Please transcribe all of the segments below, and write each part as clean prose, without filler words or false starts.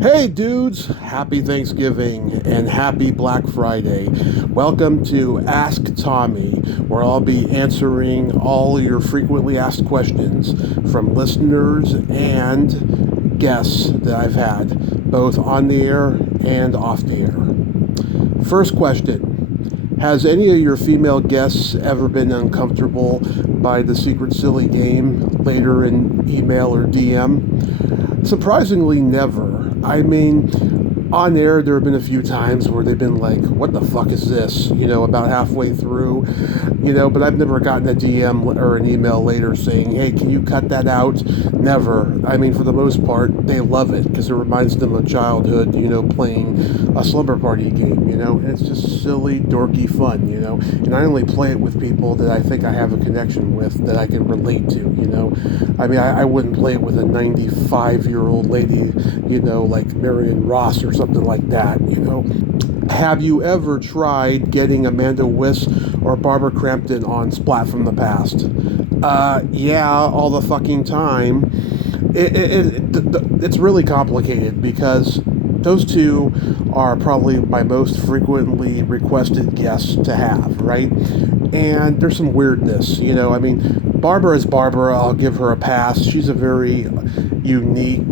Hey dudes, happy Thanksgiving and happy Black Friday. Welcome to Ask Tommy, where I'll be answering all your frequently asked questions from listeners and guests that I've had, both on the air and off the air. First question: has any of your female guests ever been uncomfortable by the Secret Silly game later in email or DM? Surprisingly, never. I mean, on air, there have been a few times where they've been like, what the fuck is this? About halfway through, but I've never gotten a DM or an email later saying, hey, can you cut that out? Never. I mean, for the most part, they love it because it reminds them of childhood, playing a slumber party game, and it's just silly, dorky fun, and I only play it with people that I think I have a connection with that I can relate to. I mean, I wouldn't play it with a 95-year-old lady, like Marion Ross or something like that. Have you ever tried getting Amanda Wiss or Barbara Crampton on Splat from the Past? Yeah, all the fucking time. It's really complicated because those two are probably my most frequently requested guests to have, right? And there's some weirdness, I mean, Barbara is Barbara. I'll give her a pass. She's a very unique,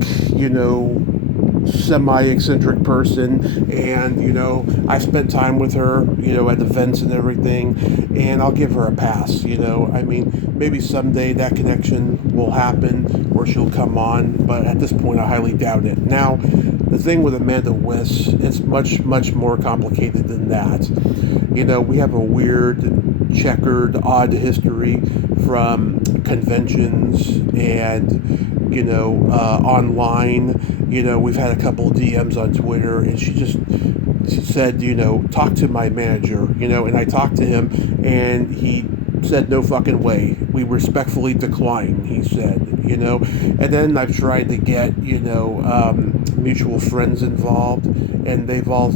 semi-eccentric person, and I spent time with her at events and everything, and I'll give her a pass. I mean, maybe someday that connection will happen where she'll come on, but at this point I highly doubt it. Now, the thing with Amanda Wiss, it's much more complicated than that. We have a weird, checkered, odd history from conventions and online. We've had a couple of DMs on Twitter, and she said, talk to my manager, and I talked to him, and he said, no fucking way. We respectfully decline, he said, and then I've tried to get, mutual friends involved, and they've all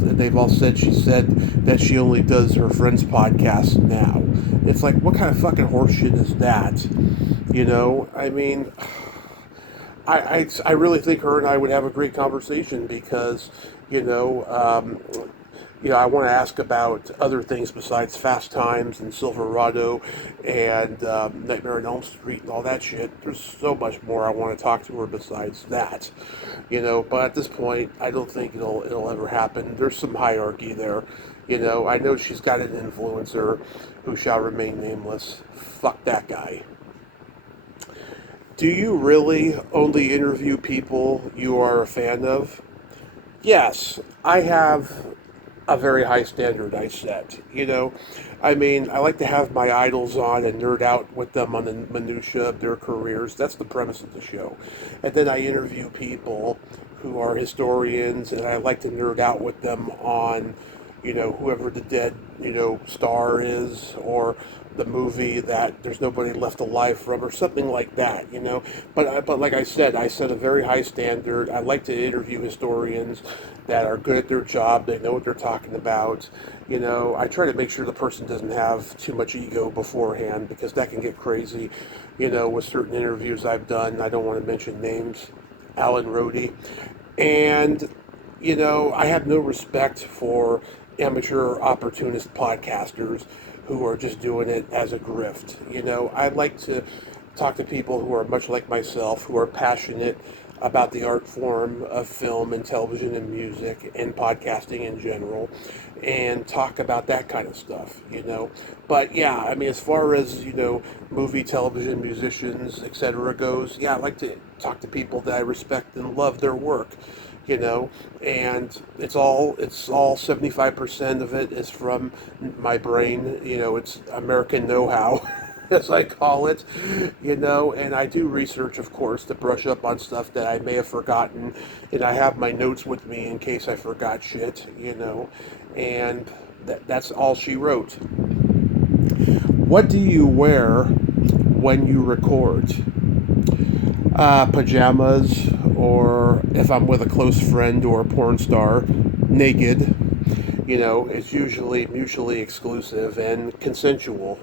said, she said that she only does her friends' podcasts now. It's like, what kind of fucking horseshit is that? I mean, I really think her and I would have a great conversation because, I want to ask about other things besides Fast Times and Silverado and Nightmare on Elm Street and all that shit. There's so much more I want to talk to her besides that, But at this point, I don't think it'll ever happen. There's some hierarchy there, I know she's got an influencer who shall remain nameless. Fuck that guy. Do you really only interview people you are a fan of? Yes, I have a very high standard I set. I mean, I like to have my idols on and nerd out with them on the minutia of their careers. That's the premise of the show. And then I interview people who are historians, and I like to nerd out with them on, whoever the dead, star is, or the movie that there's nobody left alive from, or something like that. But like I said, I set a very high standard. I like to interview historians that are good at their job. They know what they're talking about. I try to make sure the person doesn't have too much ego beforehand because that can get crazy. With certain interviews I've done, I don't want to mention names. Alan Rhodey, and I have no respect for amateur opportunist podcasters who are just doing it as a grift. I like to talk to people who are much like myself, who are passionate about the art form of film and television and music and podcasting in general, and talk about that kind of stuff. But yeah, I mean, as far as, movie, television, musicians, etc. goes, yeah, I like to talk to people that I respect and love their work. And it's all 75% of it is from my brain. It's American know-how, as I call it. And I do research, of course, to brush up on stuff that I may have forgotten, and I have my notes with me in case I forgot shit. And that's all she wrote. What do you wear when you record? Pajamas, or if I'm with a close friend or a porn star, naked. It's usually mutually exclusive and consensual.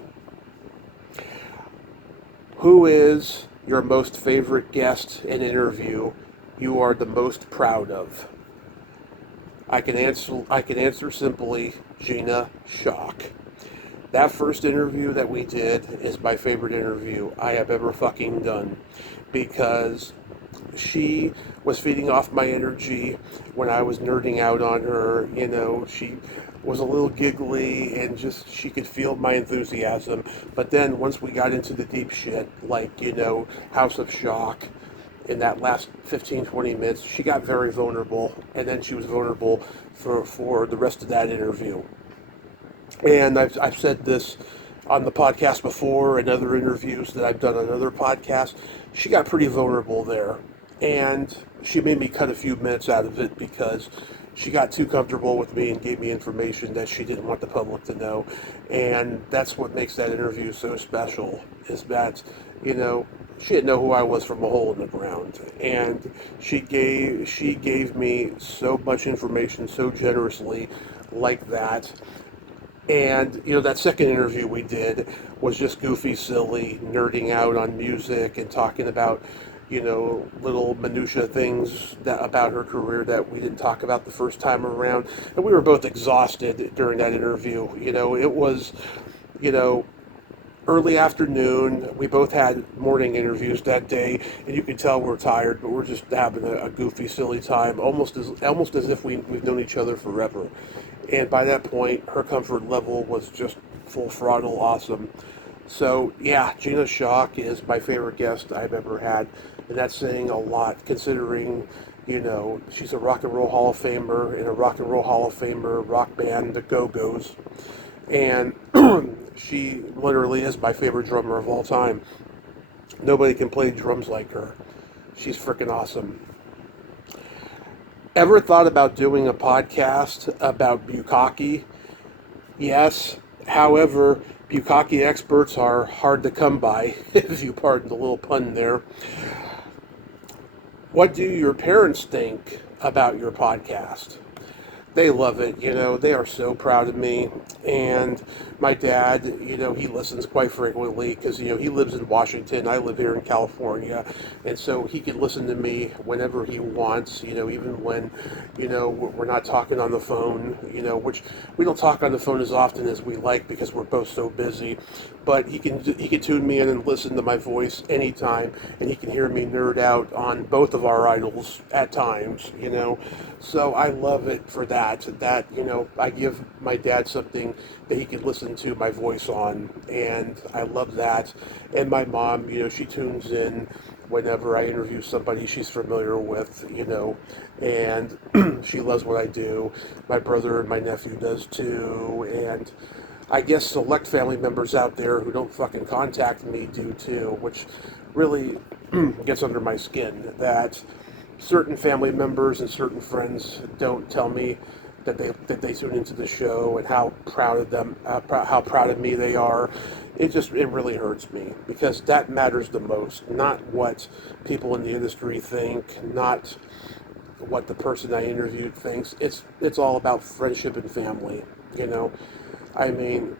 Who is your most favorite guest and interview you are the most proud of? I can answer simply, Gina Shock. That first interview that we did is my favorite interview I have ever fucking done, because she was feeding off my energy when I was nerding out on her. She was a little giggly, and just she could feel my enthusiasm. But then once we got into the deep shit, like, House of Shock, in that last 15, 20 minutes, she got very vulnerable, and then she was vulnerable for the rest of that interview. And I've said this on the podcast before and other interviews that I've done on other podcasts. She got pretty vulnerable there. And she made me cut a few minutes out of it because she got too comfortable with me and gave me information that she didn't want the public to know. And that's what makes that interview so special, is that, she didn't know who I was from a hole in the ground. And she gave me so much information so generously like that. And, that second interview we did was just goofy, silly, nerding out on music and talking about, little minutia things about her career that we didn't talk about the first time around. And we were both exhausted during that interview. It was, you know, early afternoon. We both had morning interviews that day, and you could tell we're tired, but we're just having a goofy, silly time, almost as if we've known each other forever. And by that point, her comfort level was just full throttle awesome. So yeah, Gina Shock is my favorite guest I've ever had, and that's saying a lot considering, she's a Rock and Roll Hall of Famer in a Rock and Roll Hall of Famer rock band, the Go-Go's, and she literally is my favorite drummer of all time. Nobody can play drums like her. She's freaking awesome. Ever thought about doing a podcast about bukkake? Yes. However, bukkake experts are hard to come by, if you pardon the little pun there. What do your parents think about your podcast? They love it, they are so proud of me. And my dad, he listens quite frequently because, he lives in Washington. I live here in California. And so he can listen to me whenever he wants, even when, we're not talking on the phone, which we don't talk on the phone as often as we like because we're both so busy. But he can tune me in and listen to my voice anytime, and he can hear me nerd out on both of our idols at times, So I love it for that, I give my dad something that he can listen to my voice on, and I love that. And my mom, she tunes in whenever I interview somebody she's familiar with, and she loves what I do. My brother and my nephew does too, and I guess select family members out there who don't fucking contact me do too, which really gets under my skin, that certain family members and certain friends don't tell me that they tune into the show and how proud of them, how proud of me they are. It really hurts me, because that matters the most, not what people in the industry think, not what the person I interviewed thinks. It's all about friendship and family, I mean,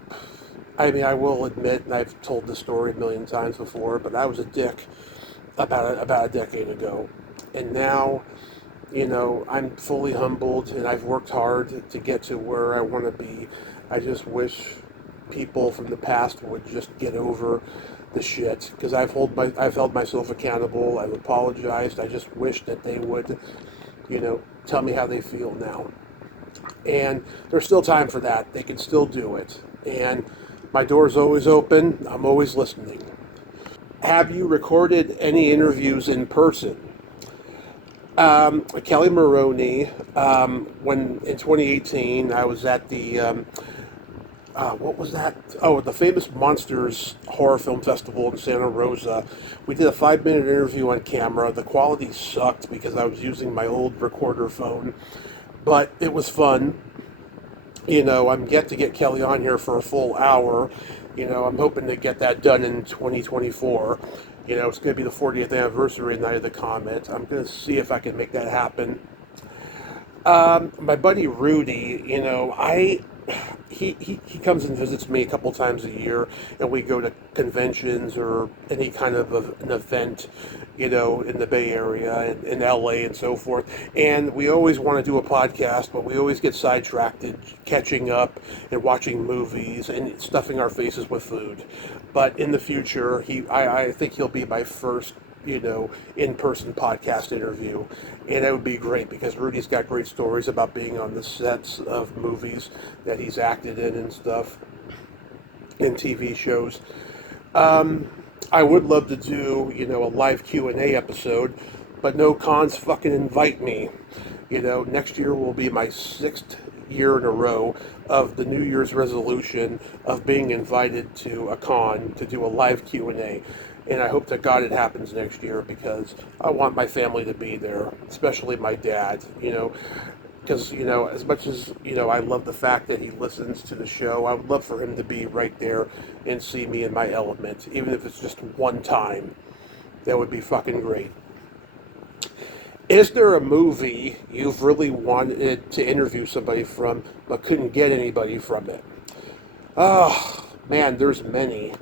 I will admit, and I've told this story a million times before, but I was a dick about a decade ago, and now, I'm fully humbled, and I've worked hard to get to where I want to be. I just wish people from the past would just get over the shit, because I've held myself accountable. I've apologized. I just wish that they would, tell me how they feel now. And there's still time for that. They can still do it. And my door's always open. I'm always listening. Have you recorded any interviews in person? Kelly Maroney, when in 2018, I was at the, what was that? Oh, the Famous Monsters Horror Film Festival in Santa Rosa. We did a 5-minute interview on camera. The quality sucked because I was using my old recorder phone, but it was fun. I'm yet to get Kelly on here for a full hour. I'm hoping to get that done in 2024. It's going to be the 40th anniversary of Night of the Comet. I'm going to see if I can make that happen. My buddy Rudy, he comes and visits me a couple times a year, and we go to conventions or any kind of an event, in the Bay Area and in LA and so forth. And we always want to do a podcast, but we always get sidetracked catching up and watching movies and stuffing our faces with food. But in the future, I think he'll be my first in-person podcast interview, and it would be great because Rudy's got great stories about being on the sets of movies that he's acted in and stuff, in TV shows. I would love to do, a live Q&A episode, but no cons fucking invite me. Next year will be my 6th year in a row of the New Year's resolution of being invited to a con to do a live Q&A. And I hope to God it happens next year because I want my family to be there, especially my dad, because, as much as, I love the fact that he listens to the show, I would love for him to be right there and see me in my element, even if it's just one time. That would be fucking great. Is there a movie you've really wanted to interview somebody from but couldn't get anybody from it? Oh, man, there's many.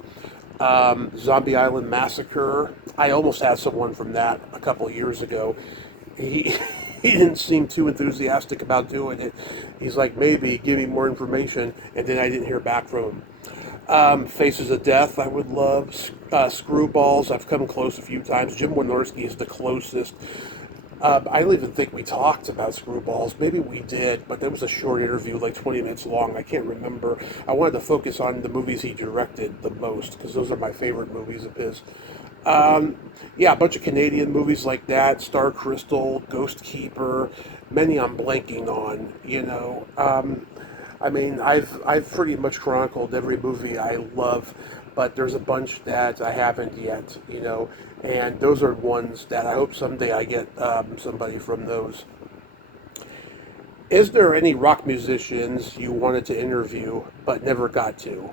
Zombie Island Massacre. I almost had someone from that a couple of years ago. He he didn't seem too enthusiastic about doing it. He's like, maybe give me more information, and then I didn't hear back from him. Faces of Death, I would love. Screwballs, I've come close a few times. Jim Wynorski is the closest. I don't even think we talked about Screwballs. Maybe we did, but that was a short interview, like 20 minutes long. I can't remember. I wanted to focus on the movies he directed the most, because those are my favorite movies of his. Yeah, a bunch of Canadian movies like that, Star Crystal, Ghost Keeper, many I'm blanking on, I mean, I've pretty much chronicled every movie I love, but there's a bunch that I haven't yet, and those are ones that I hope someday I get somebody from those. Is there any rock musicians you wanted to interview but never got to?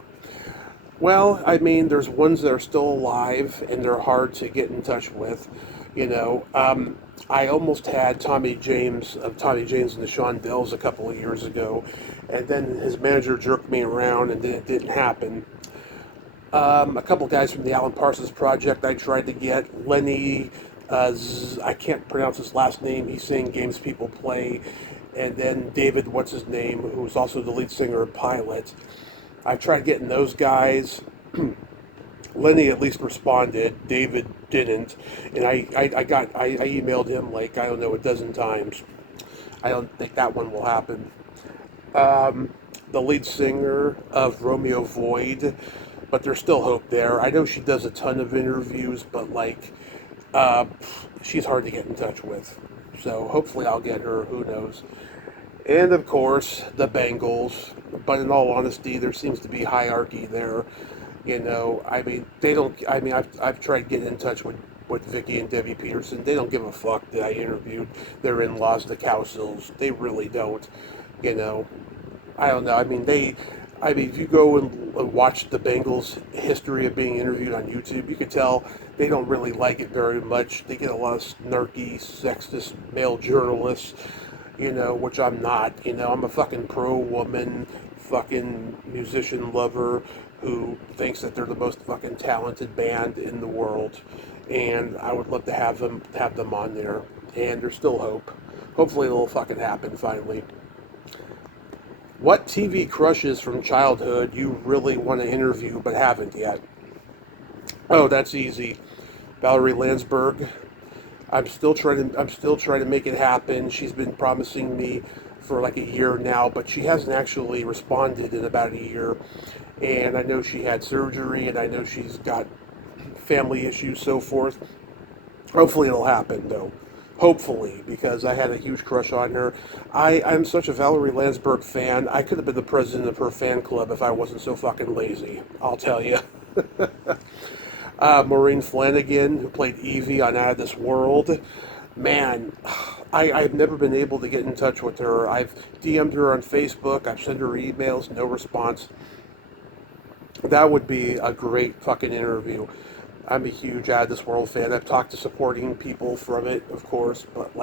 Well, I mean, there's ones that are still alive and they're hard to get in touch with. I almost had Tommy James of Tommy James and the Shondells a couple of years ago, and then his manager jerked me around, and then it didn't happen. A couple guys from the Alan Parsons Project I tried to get. Lenny, I can't pronounce his last name. He sang Games People Play. And then David, what's his name, who was also the lead singer of Pilot. I tried getting those guys. Lenny at least responded. David didn't. And I emailed him like, I don't know, a dozen times. I don't think that one will happen. The lead singer of Romeo Void, but there's still hope there. I know she does a ton of interviews, but she's hard to get in touch with. So hopefully I'll get her, who knows. And of course, the Bengals. But in all honesty, there seems to be hierarchy there. I mean, they don't, I mean, I've tried getting in touch with Vicky and Debbie Peterson. They don't give a fuck that I interviewed their in-laws, the Cowsills. They really don't. I don't know. I mean, if you go and watch the Bengals' history of being interviewed on YouTube, you can tell they don't really like it very much. They get a lot of snarky, sexist male journalists, which I'm not. I'm a fucking pro-woman, fucking musician lover who thinks that they're the most fucking talented band in the world. And I would love to have them on there. And there's still hope. Hopefully it'll fucking happen finally. What TV crushes from childhood you really want to interview but haven't yet? Oh, that's easy. Valerie Landsberg. I'm still trying to make it happen. She's been promising me for like a year now, but she hasn't actually responded in about a year. And I know she had surgery, and I know she's got family issues, so forth. Hopefully it'll happen, though. Hopefully, because I had a huge crush on her. I'm such a Valerie Landsberg fan. I could have been the president of her fan club if I wasn't so fucking lazy. I'll tell you. Maureen Flanagan, who played Evie on Out of This World. Man, I've never been able to get in touch with her. I've DM'd her on Facebook. I've sent her emails. No response. That would be a great fucking interview. I'm a huge Out of This World fan. I've talked to supporting people from it, of course, but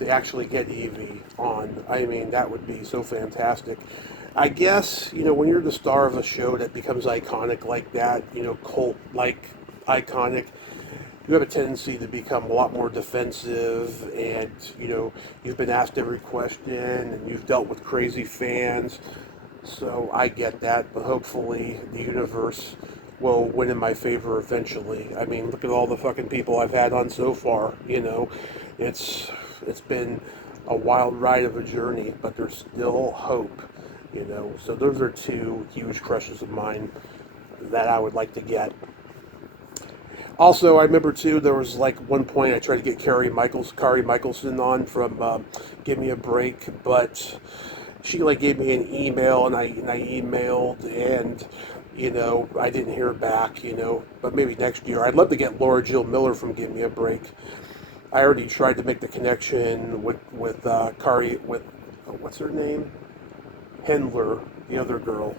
to actually get Evie on. I mean, that would be so fantastic. I guess, when you're the star of a show that becomes iconic like that, cult like iconic, you have a tendency to become a lot more defensive, and you've been asked every question and you've dealt with crazy fans. So I get that, but hopefully the universe will win in my favor eventually. I mean, look at all the fucking people I've had on so far. It's been a wild ride of a journey, but there's still hope. So those are two huge crushes of mine that I would like to get. Also, I remember too, there was like one point I tried to get Kari Michelson on from Give Me a Break, but she like gave me an email, and I emailed, and I didn't hear back. But maybe next year. I'd love to get Laura Jill Miller from Give Me a Break. I already tried to make the connection with Kari, with what's her name, Hendler, the other girl.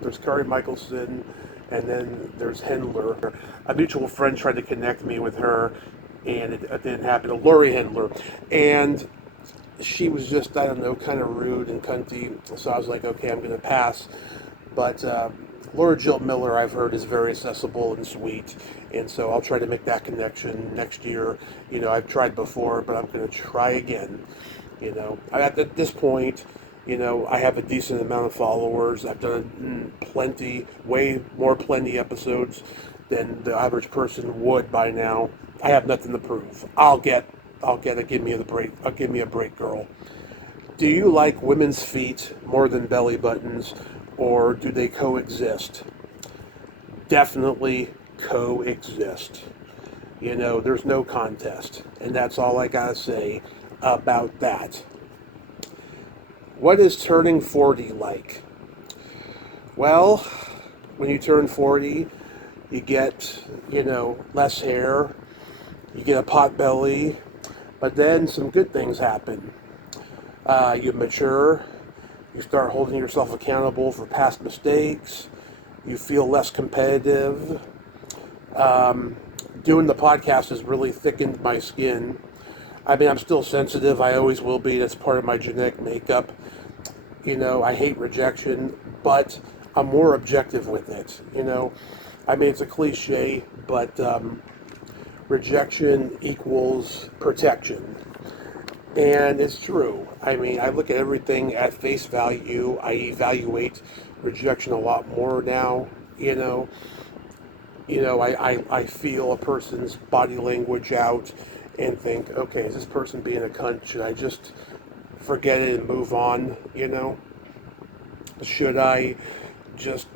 There's Kari Michelson, and then there's Hendler. A mutual friend tried to connect me with her, and it didn't happen. Lori Hendler, and she was just, I don't know, kind of rude and cunty. So I was like, okay, I'm going to pass. But Laura Jill Miller, I've heard, is very accessible and sweet, and so I'll try to make that connection next year. I've tried before, but I'm going to try again. At this point, I have a decent amount of followers. I've done plenty episodes than the average person would by now. I have nothing to prove. I'll get a give me a break, girl. Do you like women's feet more than belly buttons, or do they coexist? Definitely coexist. There's no contest, and that's all I gotta say about that. What is turning 40 like? Well, when you turn 40, you get, less hair, you get a pot belly, but then some good things happen. You mature, you start holding yourself accountable for past mistakes, you feel less competitive. Doing the podcast has really thickened my skin. I mean, I'm still sensitive, I always will be, that's part of my genetic makeup. I hate rejection, but I'm more objective with it. I mean, it's a cliche, but rejection equals protection. And it's true. I mean, I look at everything at face value. I evaluate rejection a lot more now. I feel a person's body language out and think, okay, is this person being a cunt? Should I just forget it and move on? Should I just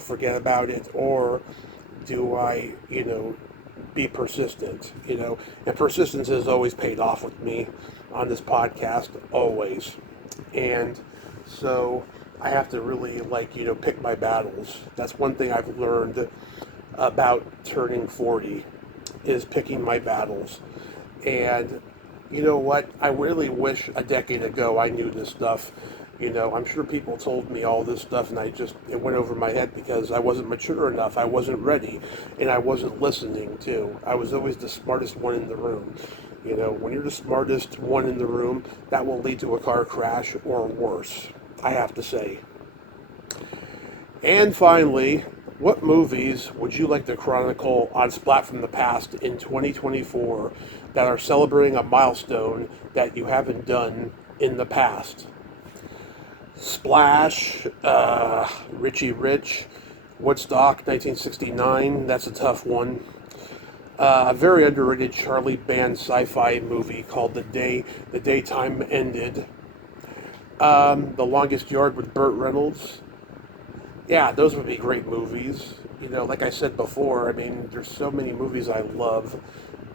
forget about it, or do I be persistent? And persistence has always paid off with me on this podcast, always. And so I have to really pick my battles. That's one thing I've learned about turning 40, is picking my battles. And you know what? I really wish a decade ago I knew this stuff. I'm sure people told me all this stuff, and it went over my head because I wasn't mature enough. I wasn't ready, and I wasn't listening too. I was always the smartest one in the room. When you're the smartest one in the room, that will lead to a car crash or worse, I have to say. And finally, what movies would you like to chronicle on Splat from the Past in 2024 that are celebrating a milestone that you haven't done in the past? Splash, Richie Rich, Woodstock, 1969, that's a tough one. A very underrated Charlie Band sci-fi movie called The Day Time Ended. The Longest Yard with Burt Reynolds. Yeah, those would be great movies. Like I said before, I mean, there's so many movies I love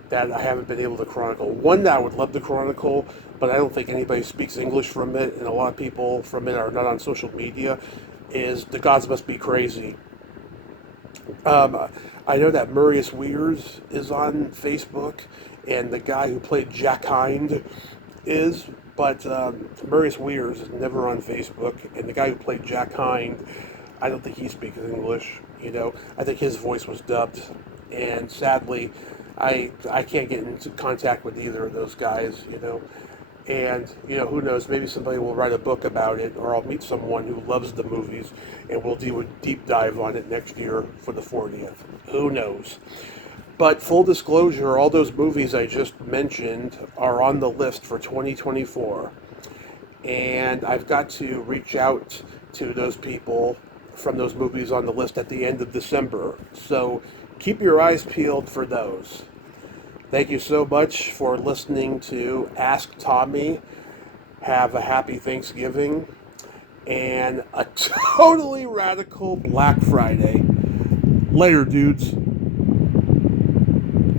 that I haven't been able to chronicle. One that I would love to chronicle, but I don't think anybody speaks English from it, and a lot of people from it are not on social media, is The Gods Must Be Crazy. I know that Marius Weirs is on Facebook, and the guy who played Jack Hind is, but Marius Weirs is never on Facebook, and the guy who played Jack Hind, I don't think he speaks English. I think his voice was dubbed, and sadly, I can't get into contact with either of those guys, you know. And, you know, who knows, maybe somebody will write a book about it, or I'll meet someone who loves the movies, and we'll do a deep dive on it next year for the 40th. Who knows? But full disclosure, all those movies I just mentioned are on the list for 2024. And I've got to reach out to those people from those movies on the list at the end of December. So keep your eyes peeled for those. Thank you so much for listening to Ask Tommy. Have a happy Thanksgiving and a totally radical Black Friday. Later, dudes.